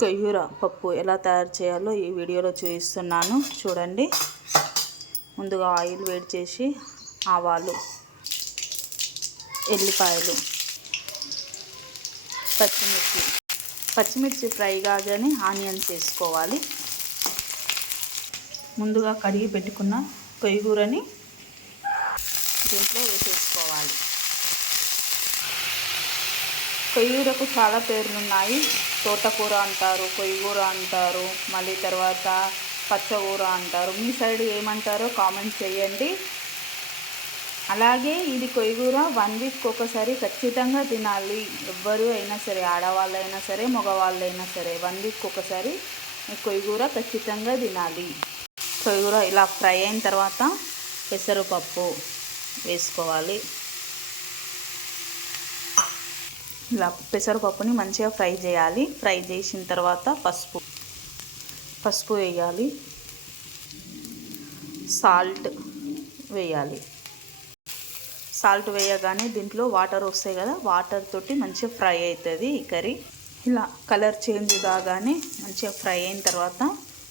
కొయ్యూర పప్పు ఎలా తయారు చేయాలో ఈ వీడియోలో చూపిస్తున్నాను చూడండి. ముందుగా ఆయిల్ వేడి చేసి ఆవాలు, ఎల్లిపాయలు, పచ్చిమిర్చి ఫ్రై కాగానే ఆనియన్స్ వేసుకోవాలి. ముందుగా కడిగి పెట్టుకున్న కొయ్యూరని దీంట్లో వేసేసుకోవాలి. కొయ్యూరకు చాలా పేర్లు ఉన్నాయి. తోటకూర అంటారు, కొయ్యూర అంటారు, మళ్ళీ తర్వాత పచ్చకూర అంటారు. మీ సైడ్ ఏమంటారో కామెంట్ చేయండి. అలాగే ఇది కొయ్యూర 1 వీక్ ఒకసారి ఖచ్చితంగా తినాలి. ఎవ్వరు అయినా సరే, ఆడవాళ్ళైనా సరే, మగవాళ్ళైనా సరే 1 వీక్ ఒకసారి కొయ్యూర ఖచ్చితంగా తినాలి. కొయ్యూర ఇలా ఫ్రై అయిన తర్వాత పెసరపప్పు వేసుకోవాలి. ఇలా పెసరపప్పుని మంచిగా ఫ్రై చేయాలి. ఫ్రై చేసిన తర్వాత పసుపు వేయాలి, సాల్ట్ వేయాలి. సాల్ట్ వేయగానే దీంట్లో వాటర్ వస్తాయి కదా, వాటర్ తోటి మంచిగా ఫ్రై అవుతుంది ఈ కర్రీ. ఇలా కలర్ చేంజ్ కాగానే మంచిగా ఫ్రై అయిన తర్వాత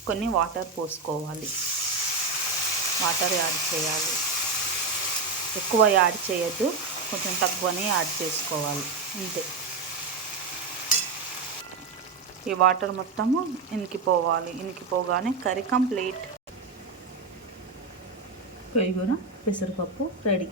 కొన్ని వాటర్ పోసుకోవాలి. వాటర్ యాడ్ చేయాలి. ఎక్కువ యాడ్ చేయొద్దు, కొంచెం తక్కువనే యాడ్ చేసుకోవాలి అంతే. ఈ వాటర్ మొత్తము ఇనికిపోవాలి. ఇనికిపోగానే కర్రీ కంప్లీట్. కొయ్యూర పెసరపప్పు రెడీ.